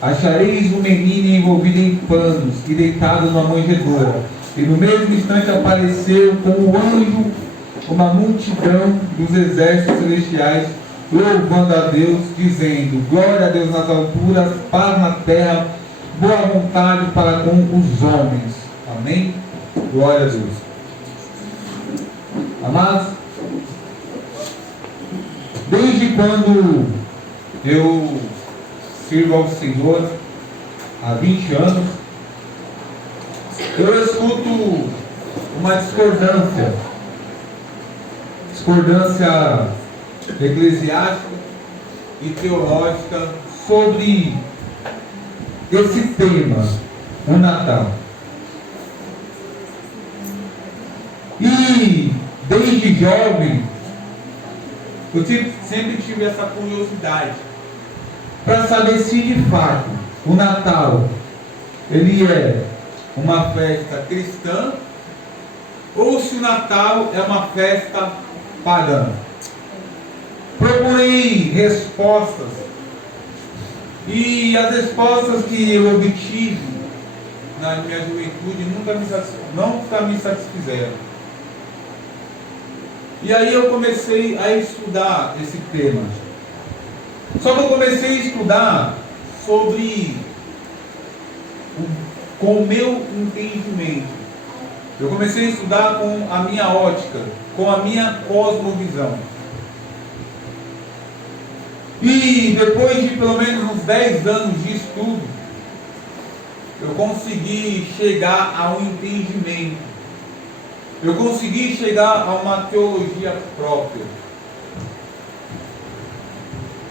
Achareis o menino envolvido em panos e deitado numa manjedoura. E no mesmo instante apareceu com o anjo uma multidão dos exércitos celestiais, louvando a Deus, dizendo: glória a Deus nas alturas, paz na terra, boa vontade para com os homens. Amém? Glória a Deus. Amados, desde quando eu sirvo ao Senhor há 20 anos, eu escuto uma discordância eclesiástica e teológica sobre esse tema, o Natal. E desde jovem eu sempre tive essa curiosidade para saber se de fato o Natal ele é uma festa cristã ou se o Natal é uma festa pagã. Procurei respostas e as respostas que eu obtive na minha juventude nunca me satisfizeram. E aí eu comecei a estudar esse tema. Só que eu comecei a estudar com o meu entendimento. Eu comecei a estudar com a minha ótica, com a minha cosmovisão. E depois de pelo menos uns 10 anos de estudo, eu consegui chegar a um entendimento. Eu consegui chegar a uma teologia própria.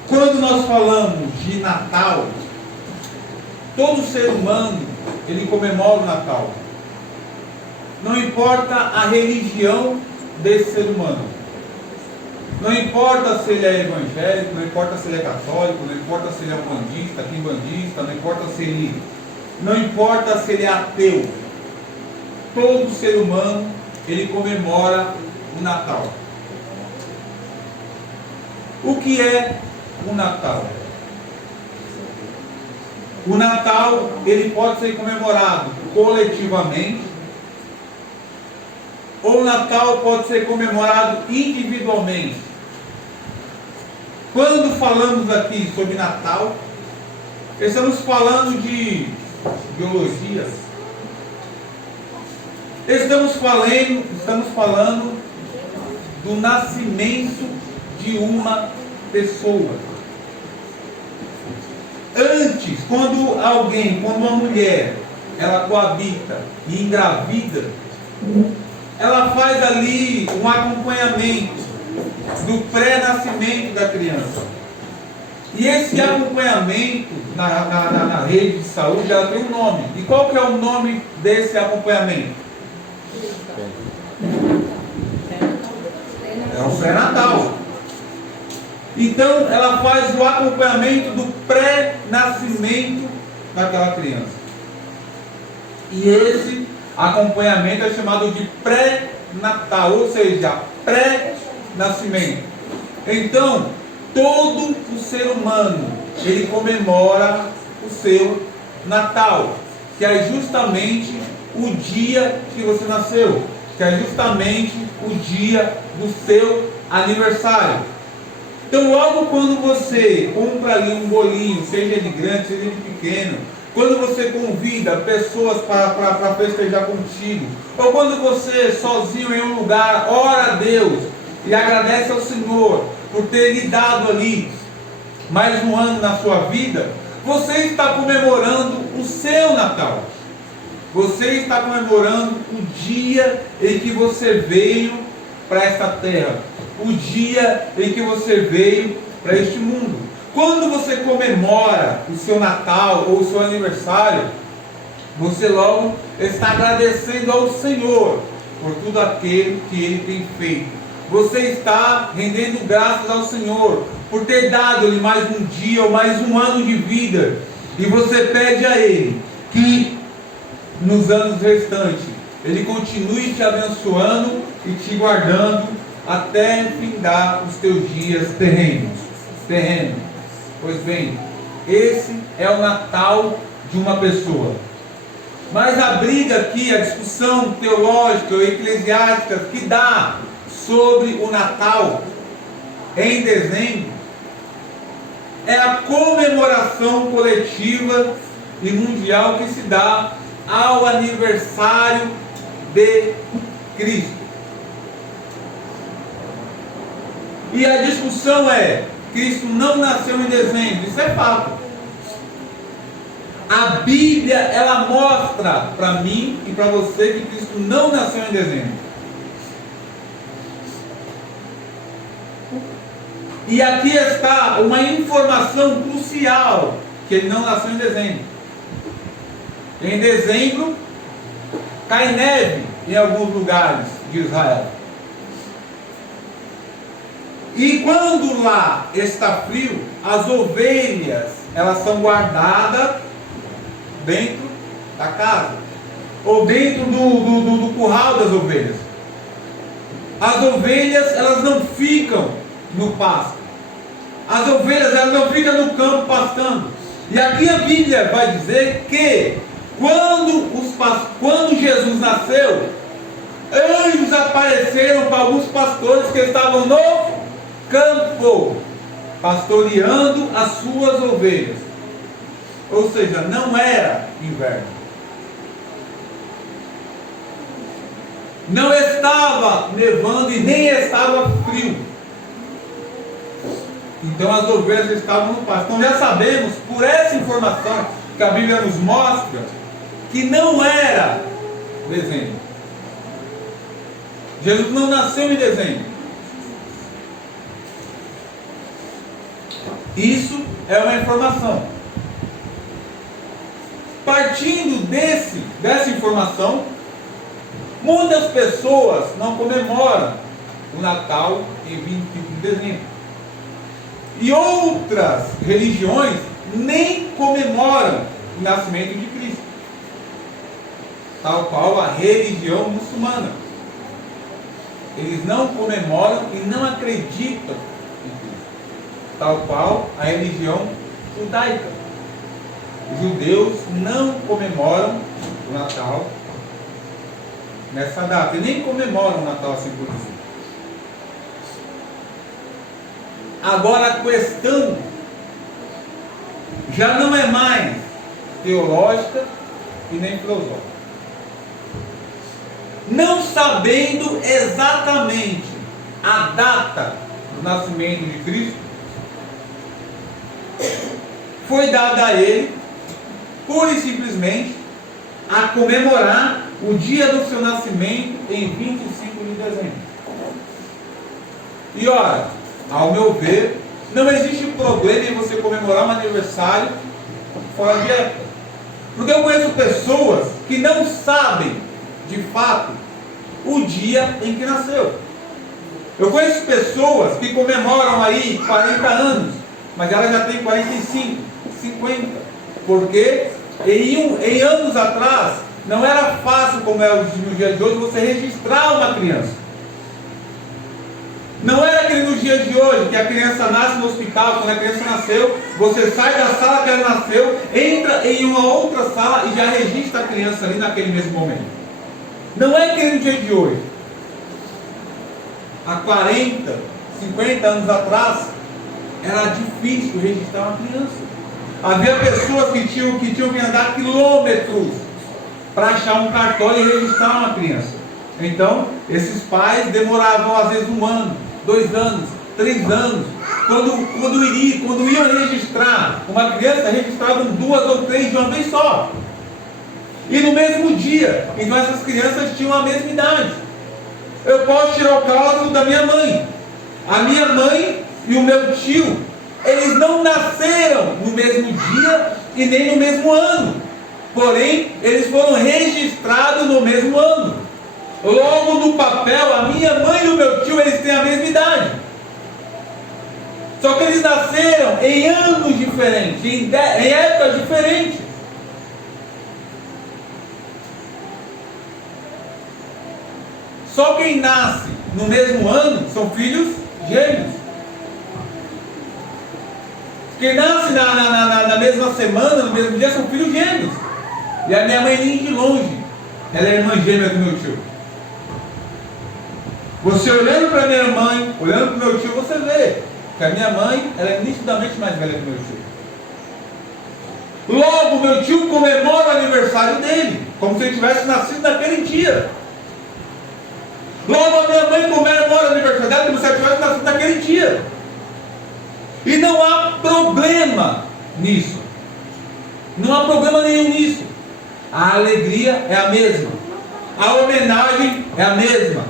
Quando nós falamos de Natal, todo ser humano, ele comemora o Natal. Não importa a religião desse ser humano. Não importa se ele é evangélico, não importa se ele é católico, não importa se ele é bandista, quimbandista, não importa se ele é ateu. Todo ser humano, ele comemora o Natal. O que é o Natal? O Natal, ele pode ser comemorado coletivamente, ou o Natal pode ser comemorado individualmente. Quando falamos aqui sobre Natal, estamos falando de biologia. Estamos falando do nascimento de uma pessoa. Antes, quando uma mulher, ela coabita e engravida, ela faz ali um acompanhamento do pré-nascimento da criança. E esse acompanhamento na rede de saúde, ela tem um nome. E qual que é o nome desse acompanhamento? É o pré-natal. Então, ela faz o acompanhamento do pré-nascimento daquela criança. E esse acompanhamento é chamado de pré-natal, ou seja, pré-nascimento. Então, todo o ser humano, ele comemora o seu Natal, que é justamente o dia que você nasceu, que é justamente o dia do seu aniversário. Então, logo quando você compra ali um bolinho, seja ele grande, seja ele pequeno, quando você convida pessoas para festejar contigo, ou quando você sozinho em um lugar ora a Deus e agradece ao Senhor por ter lhe dado ali mais um ano na sua vida, você está comemorando o seu Natal. Você está comemorando o dia em que você veio para esta terra, o dia em que você veio para este mundo. Quando você comemora o seu Natal ou o seu aniversário, você logo está agradecendo ao Senhor por tudo aquilo que Ele tem feito. Você está rendendo graças ao Senhor por ter dado-lhe mais um dia ou mais um ano de vida. E você pede a Ele que nos anos restantes Ele continue te abençoando e te guardando até findar os teus dias terrenos. Pois bem, Esse é o Natal de uma pessoa. Mas a briga aqui, a discussão teológica ou eclesiástica que dá sobre o Natal em dezembro é a comemoração coletiva e mundial que se dá ao aniversário de Cristo. E a discussão é: Cristo não nasceu em dezembro. Isso é fato. A Bíblia, ela mostra para mim e para você que Cristo não nasceu em dezembro. E aqui está uma informação crucial, que ele não nasceu em dezembro. Em dezembro, cai neve em alguns lugares de Israel. E quando lá está frio, as ovelhas, elas são guardadas dentro da casa, ou dentro do curral das ovelhas. As ovelhas, elas não ficam no pasto. As ovelhas, elas não ficam no campo pastando. E aqui a Bíblia vai dizer que quando Jesus nasceu, anjos apareceram para alguns pastores que estavam no campo, pastoreando as suas ovelhas. Ou seja, não era inverno. Não estava nevando e nem estava frio. Então as ovelhas estavam no pasto. Então já sabemos, por essa informação que a Bíblia nos mostra, que não era dezembro. Jesus não nasceu em dezembro. Isso é uma informação. Partindo dessa informação, muitas pessoas não comemoram o Natal em 25 de dezembro. E outras religiões nem comemoram o nascimento de Cristo, tal qual a religião muçulmana. Eles não comemoram e não acreditam em Cristo, tal qual a religião judaica. Os judeus não comemoram o Natal nessa data, e nem comemoram o Natal assim por dizer. Agora a questão já não é mais teológica e nem filosófica. Não sabendo exatamente a data do nascimento de Cristo, foi dada a ele, pura e simplesmente, a comemorar o dia do seu nascimento em 25 de dezembro. E ora, ao meu ver, não existe problema em você comemorar um aniversário fora de época. Porque eu conheço pessoas que não sabem, de fato, o dia em que nasceu. Eu conheço pessoas que comemoram aí 40 anos, mas elas já têm 45, 50. Porque em anos atrás, não era fácil, como é nos dias de hoje, você registrar uma criança. Não era aquele nos dias de hoje, que a criança nasce no hospital, quando a criança nasceu, você sai da sala que ela nasceu, entra em uma outra sala e já registra a criança ali naquele mesmo momento. Não é aquele no dia de hoje. Há 40, 50 anos atrás, era difícil registrar uma criança. Havia pessoas que tinham que andar quilômetros para achar um cartório e registrar uma criança. Então, esses pais demoravam às vezes 1 ano, 2 anos, 3 anos. Quando iam registrar uma criança, registravam 2 ou 3 de uma vez só. E no mesmo dia. Então essas crianças tinham a mesma idade. Eu posso tirar o caso da minha mãe. A minha mãe e o meu tio, eles não nasceram no mesmo dia e nem no mesmo ano. Porém, eles foram registrados no mesmo ano. Logo no papel, a minha mãe e o meu tio, eles têm a mesma idade. Só que eles nasceram em anos diferentes, em épocas diferentes. Só quem nasce no mesmo ano são filhos gêmeos. que nasce na mesma semana, no mesmo dia, são filhos gêmeos. E a minha mãe nem de longe, ela é irmã gêmea do meu tio. Você olhando para minha mãe, olhando para o meu tio, você vê que a minha mãe, ela é nitidamente mais velha que o meu tio. Logo, meu tio comemora o aniversário dele, como se ele tivesse nascido naquele dia. Logo, a minha mãe comemora o aniversário dela, como se ela tivesse nascido naquele dia. E não há problema nisso. Não há problema nenhum nisso. A alegria é a mesma. A homenagem é a mesma.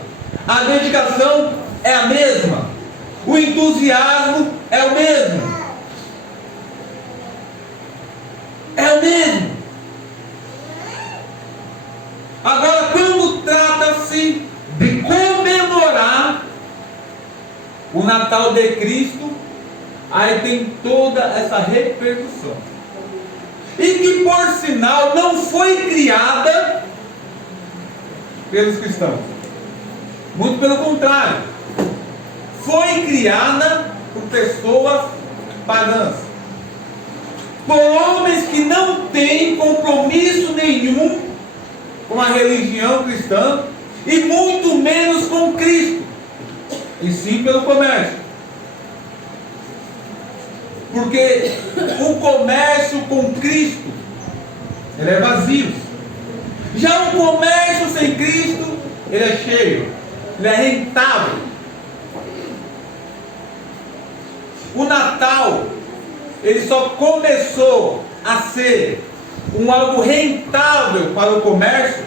A dedicação é a mesma. O entusiasmo é o mesmo. É o mesmo. Agora, quando trata-se de comemorar o Natal de Cristo, aí tem toda essa repercussão. E que, por sinal, não foi criada pelos cristãos. Muito pelo contrário. Foi criada por pessoas pagãs. Por homens que não têm compromisso nenhum com a religião cristã e muito menos com Cristo, e sim pelo comércio. Porque o comércio com Cristo, ele é vazio. Já o comércio sem Cristo, ele é cheio, ele é rentável. O Natal, ele só começou a ser algo rentável para o comércio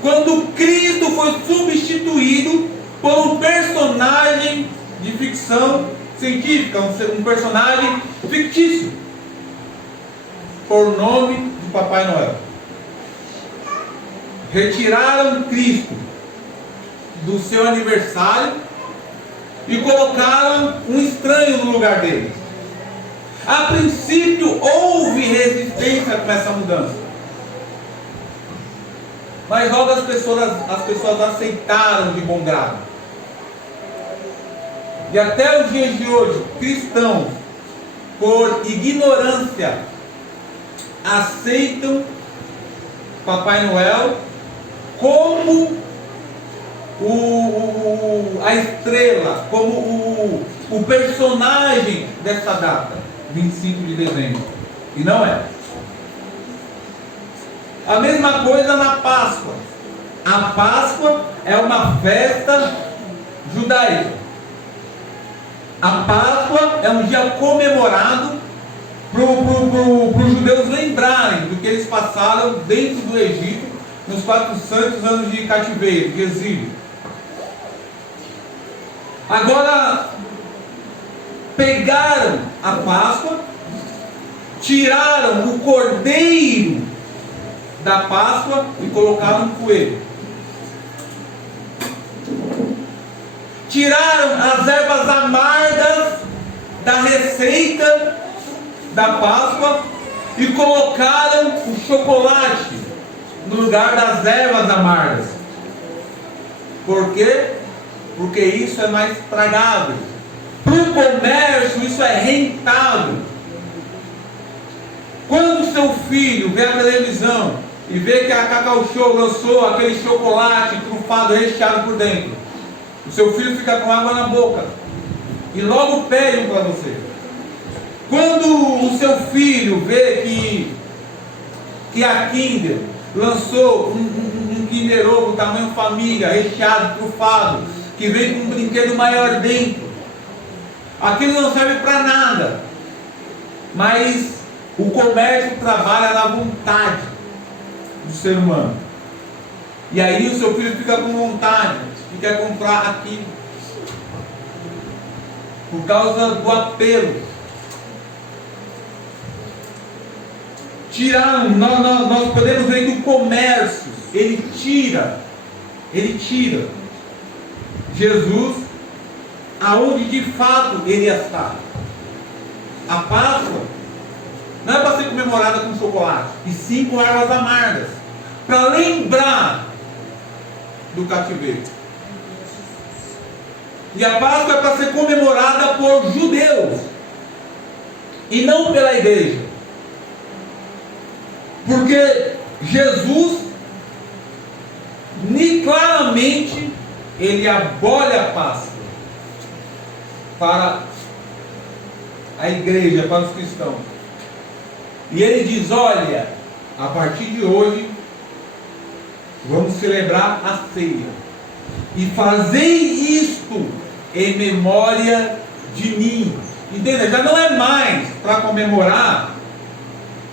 quando Cristo foi substituído por um personagem de ficção científica, um personagem fictício, por nome de Papai Noel. Retiraram Cristo do seu aniversário e colocaram um estranho no lugar dele. A princípio houve resistência com essa mudança, mas logo as pessoas aceitaram de bom grado. E até os dias de hoje, cristãos, por ignorância, aceitam Papai Noel como a estrela, como o personagem dessa data, 25 de dezembro. E não é. A mesma coisa na Páscoa. A Páscoa é uma festa judaica. A Páscoa é um dia comemorado para os judeus lembrarem do que eles passaram dentro do Egito nos 400 anos de cativeiro, de exílio. Agora, pegaram a Páscoa, tiraram o cordeiro da Páscoa e colocaram um coelho. Tiraram as ervas amargas da receita da Páscoa e colocaram o chocolate no lugar das ervas amargas. Por quê? Porque isso é mais tragável. Para o comércio isso é rentável. Quando seu filho vê a televisão e vê que a Cacau Show lançou aquele chocolate trufado recheado por dentro, o seu filho fica com água na boca e logo pede um para você. Quando o seu filho vê que a Kinder lançou um Kinder Ovo tamanho família, recheado, trufado, que vem com um brinquedo maior dentro, aquilo não serve para nada, mas o comércio trabalha na vontade do ser humano. E aí o seu filho fica com vontade e quer comprar aquilo por causa do apelo. Nós podemos ver que o comércio ele tira Jesus aonde de fato ele está. A Páscoa não é para ser comemorada com chocolate, e sim com ervas amargas, para lembrar do cativeiro. E a Páscoa é para ser comemorada por judeus, e não pela igreja. Porque Jesus, claramente, ele abole a Páscoa para a igreja, para os cristãos. E ele diz: olha, a partir de hoje, vamos celebrar a ceia. E fazei isto em memória de mim. Entenda? Já não é mais para comemorar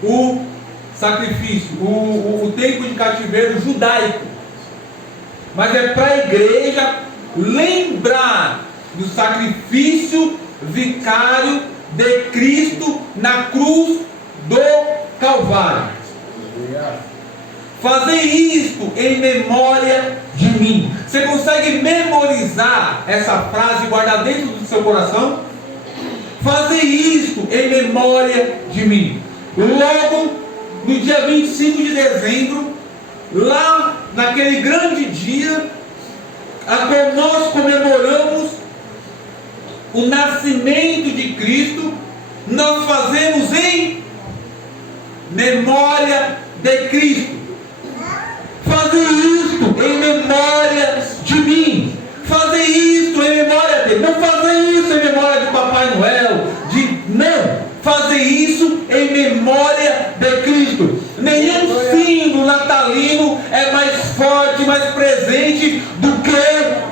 o sacrifício, o tempo de cativeiro judaico. Mas é para a igreja lembrar do sacrifício vicário de Cristo na cruz do Calvário. Fazer isto em memória de mim. Você consegue memorizar essa frase e guardar dentro do seu coração? Fazer isto em memória de mim. Logo, no dia 25 de dezembro, lá naquele grande dia, a qual nós comemoramos o nascimento de Cristo, nós fazemos em memória de Cristo. Fazer isto em memória de mim. Fazer isto em memória dele. Não fazer isso em memória de Papai Noel. Não. Fazer isso em memória de Cristo. Nenhum símbolo natalino é mais forte, mais presente do que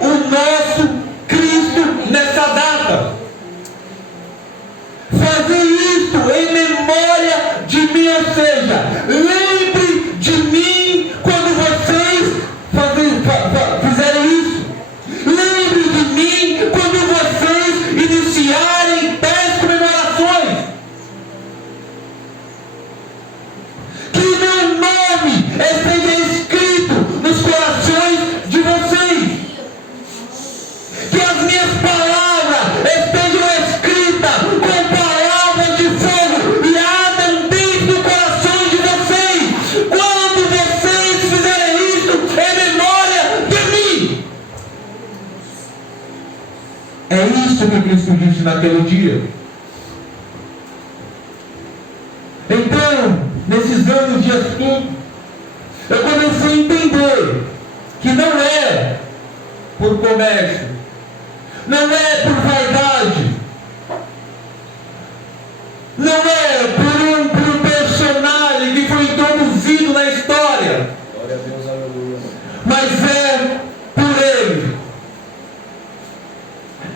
o nosso Cristo nessa data. Fazer isto em memória de mim, ou seja, lembre de mim quando vocês fizerem isso. Lembre de mim quando vocês iniciarem tais comemorações. Que meu nome esteja escrito nos corações de vocês. Que as minhas palavras estejam escritas com palavras de fogo e ardam dentro do coração de vocês. Quando vocês fizerem isso em memória de mim. É isso que Cristo disse naquele dia. Então, nesses anos de estudo, eu comecei a entender que não é por comércio, não é por vaidade, não é por um personagem que foi introduzido na história. Glória a Deus, aleluia. Mas é por Ele.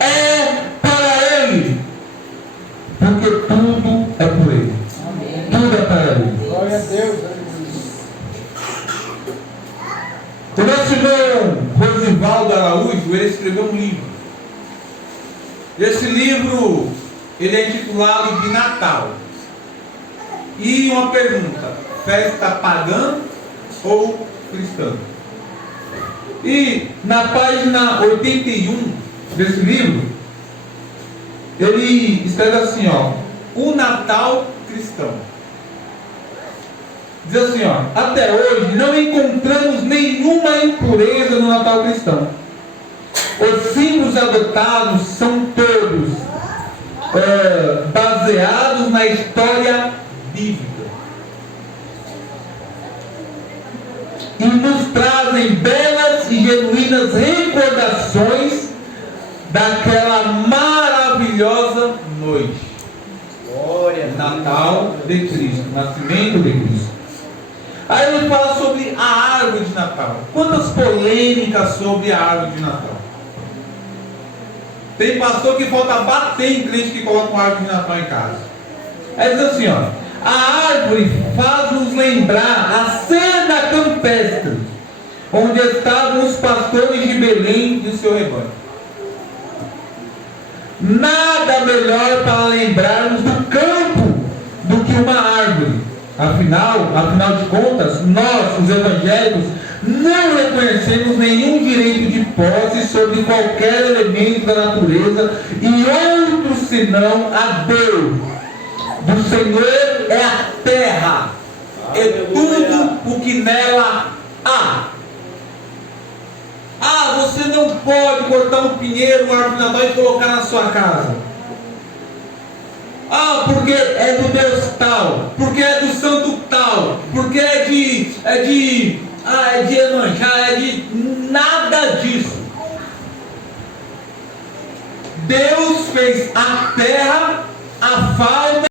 É para Ele. Porque tudo é por Ele. Amém. Tudo é para Ele. Glória a Deus, aleluia. O nosso irmão Rosivaldo Araújo, ele escreveu um livro. Esse livro, ele é intitulado de Natal. E uma pergunta: festa pagã ou cristã? E na página 81 desse livro, ele escreve assim, ó: o Natal cristão. Diz assim, ó: até hoje não encontramos nenhuma impureza no Natal cristão. Os símbolos adotados são todos baseados na história bíblica e nos trazem belas e genuínas recordações daquela maravilhosa noite. Glória a Deus. Natal de Cristo, nascimento de Cristo. Aí ele fala sobre a árvore de Natal. Quantas polêmicas sobre a árvore de Natal? Tem pastor que falta bater em crente que coloca uma árvore de Natal em casa. Aí diz assim, ó: a árvore faz-nos lembrar a cena campestre, onde estavam os pastores de Belém e o seu rebanho. Nada melhor para lembrarmos do campo do que uma árvore. Afinal de contas, nós, os evangélicos, não reconhecemos nenhum direito de posse sobre qualquer elemento da natureza e outro senão a Deus. Do Senhor é a terra e tudo o que nela há. Você não pode cortar um pinheiro, uma árvore de Natal e colocar na sua casa. Ah, porque é do Deus tal, porque é do santo tal, porque é de Iemanjá, é de nada disso. Deus fez a terra, a fauna